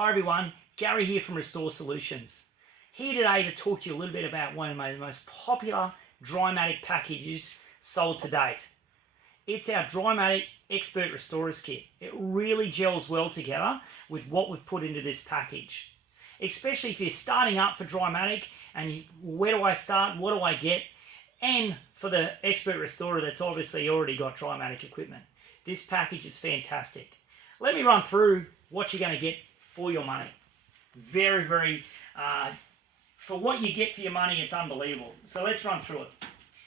Hi everyone, Gary here from Restore Solutions. Here today to talk to you a little bit about one of my most popular Drymatic packages sold to date. It's our Drymatic Expert Restorers Kit. It really gels well together with what we've put into this package. Especially if you're starting up for Drymatic and where do I start, what do I get? And for the expert restorer that's obviously already got Drymatic equipment. This package is fantastic. Let me run through what you're going to get for your money. For what you get for your money, it's unbelievable. So let's run through it.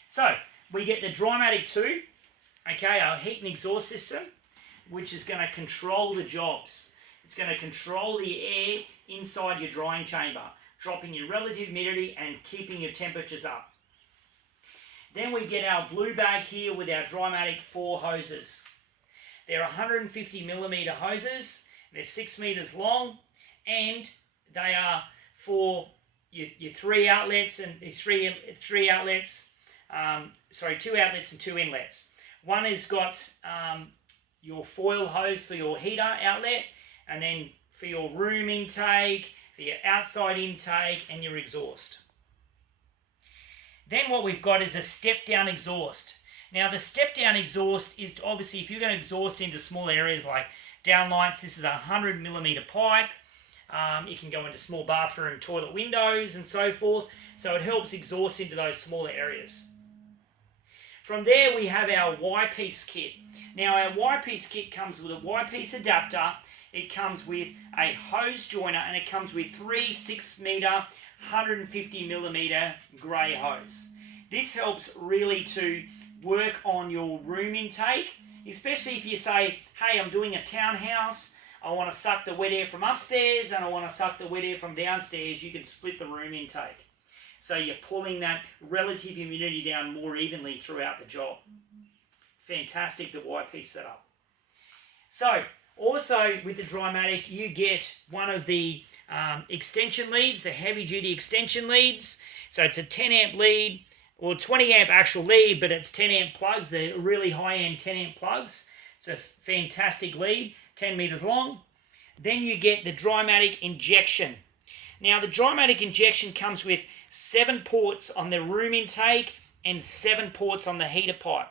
So we get the Drymatic 2, okay, our heat and exhaust system, which is going to control the jobs. It's going to control the air inside your drying chamber, dropping your relative humidity and keeping your temperatures up. Then we get our blue bag here with our Drymatic 4 hoses. They're 150mm hoses. They're 6 meters long, and they are for your 3 outlets and 2 outlets and 2 inlets. One has got your foil hose for your heater outlet, and then for your room intake, for your outside intake, and your exhaust. Then what we've got is a step-down exhaust. Now the step-down exhaust is obviously if you're going to exhaust into small areas like downlights, this is a 100mm pipe. It can go into small bathroom, toilet windows and so forth. So it helps exhaust into those smaller areas. From there we have our Y-piece kit. Now our Y-piece kit comes with a Y-piece adapter. It comes with a hose joiner and it comes with 3 6-meter 150mm grey hose. This helps really to work on your room intake, especially if you say, hey, I'm doing a townhouse, I want to suck the wet air from upstairs and I want to suck the wet air from downstairs. You can split the room intake. So you're pulling that relative humidity down more evenly throughout the job. Fantastic, the Y-piece setup. So, also with the Drymatic, you get one of the extension leads, the heavy-duty extension leads. So it's a 10 amp lead, or 20 amp actual lead, but it's 10 amp plugs. They're really high-end 10 amp plugs. It's a fantastic lead, 10 meters long. Then you get the Drymatic injection. Now the Drymatic injection comes with 7 ports on the room intake and 7 ports on the heater pipe.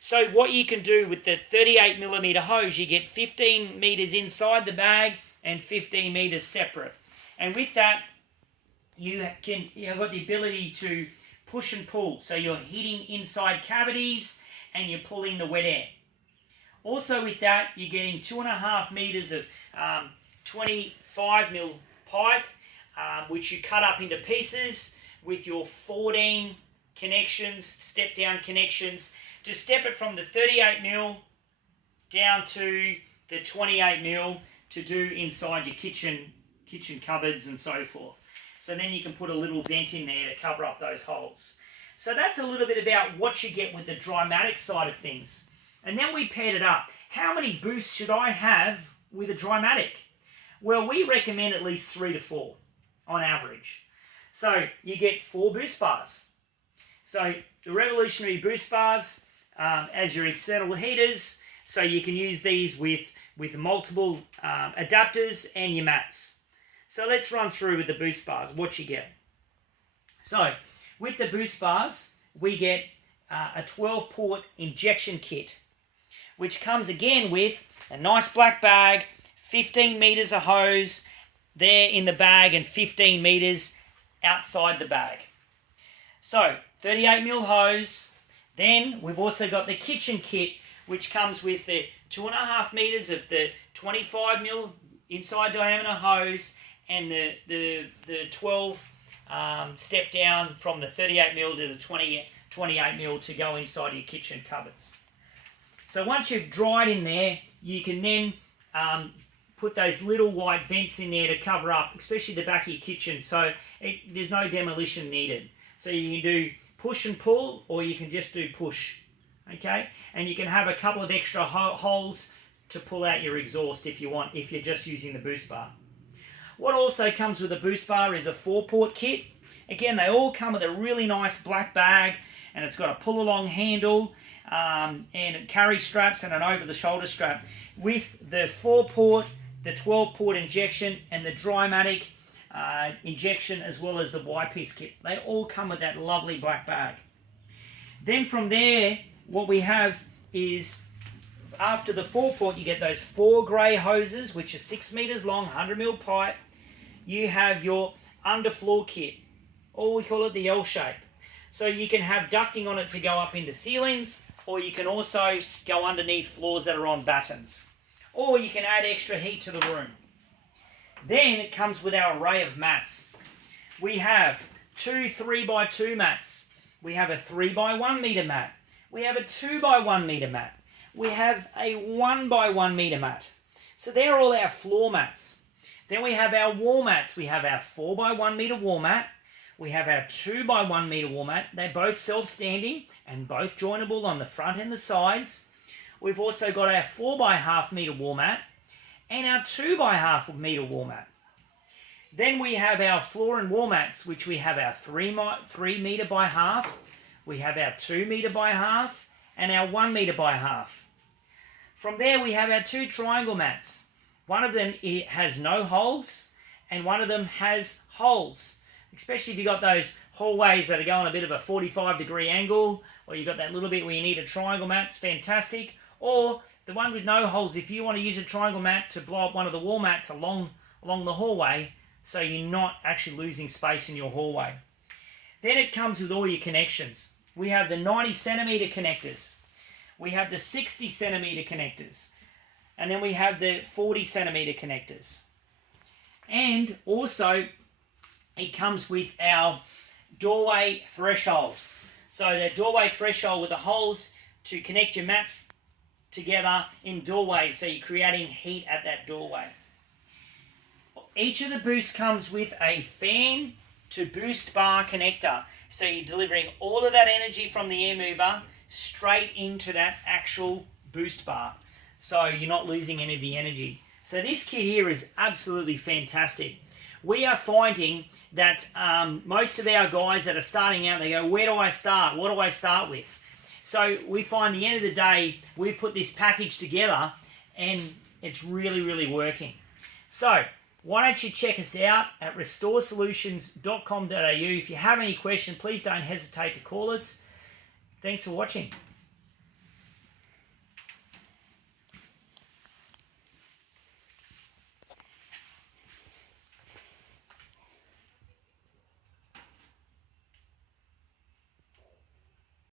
So what you can do with the 38mm hose, you get 15 meters inside the bag and 15 meters separate. And with that, you've got the ability to push and pull. So you're hitting inside cavities and you're pulling the wet air. Also with that, you're getting 2.5 meters of 25mm pipe, which you cut up into pieces with your 14 connections, step-down connections, to step it from the 38mm down to the 28mm to do inside your kitchen cupboards and so forth. So then you can put a little vent in there to cover up those holes. So that's a little bit about what you get with the Drymatic side of things. And then we paired it up. How many boosts should I have with a Drymatic? Well, we recommend at least 3 to 4 on average. So you get 4 boost bars. So the revolutionary boost bars as your external heaters. So you can use these with multiple adapters and your mats. So let's run through with the boost bars, what you get. So with the boost bars, we get a 12-port injection kit, which comes again with a nice black bag, 15 meters of hose there in the bag and 15 meters outside the bag. So 38mm hose. Then we've also got the kitchen kit, which comes with the 2.5 meters of the 25mm inside diameter hose and the 12 step down from the 38mm to the 28mm to go inside your kitchen cupboards. So once you've dried in there, you can then put those little white vents in there to cover up, especially the back of your kitchen, so there's no demolition needed. So you can do push and pull, or you can just do push, okay? And you can have a couple of extra holes to pull out your exhaust if you want, if you're just using the boost bar. What also comes with a boost bar is a 4-port kit. Again, they all come with a really nice black bag, and it's got a pull-along handle and carry straps and an over-the-shoulder strap. With the 4-port the 12-port injection and the Drymatic injection, as well as the Y-piece kit. They all come with that lovely black bag. Then from there, what we have is, after the 4-port, you get those 4 grey hoses, which are 6 meters long, 100mm pipe. You have your underfloor kit, or we call it the L shape. So you can have ducting on it to go up into ceilings, or you can also go underneath floors that are on battens. Or you can add extra heat to the room. Then it comes with our array of mats. We have 2 3x2 mats. We have a 3x1 meter mat. We have a 2x1 meter mat. We have a 1x1 meter mat. So they're all our floor mats. Then we have our wall mats. We have our 4x1 meter wall mat. We have our 2x1 meter wall mat. They're both self-standing and both joinable on the front and the sides. We've also got our 4x1/2 meter wall mat and our 2x1/2 meter wall mat. Then we have our floor and wall mats, which we have our 3 meter by 1/2. We have our 2 meter by 1/2 and our 1 meter by 1/2. From there we have our 2 triangle mats. One of them has no holes and one of them has holes. Especially if you've got those hallways that are going a bit of a 45-degree angle, or you've got that little bit where you need a triangle mat, it's fantastic. Or the one with no holes, if you want to use a triangle mat to blow up one of the wall mats along the hallway, so you're not actually losing space in your hallway. Then it comes with all your connections. We have the 90 centimeter connectors. We have the 60 centimeter connectors. And then we have the 40 centimeter connectors. And also, it comes with our doorway threshold. So the doorway threshold with the holes to connect your mats together in doorways, so you're creating heat at that doorway. Each of the boosts comes with a fan to boost bar connector. So you're delivering all of that energy from the air mover straight into that actual boost bar. So you're not losing any of the energy. So this kit here is absolutely fantastic. We are finding that most of our guys that are starting out, they go, where do I start? What do I start with? So we find at the end of the day, we've put this package together and it's really, really working. So why don't you check us out at restoresolutions.com.au. If you have any questions, please don't hesitate to call us. Thanks for watching.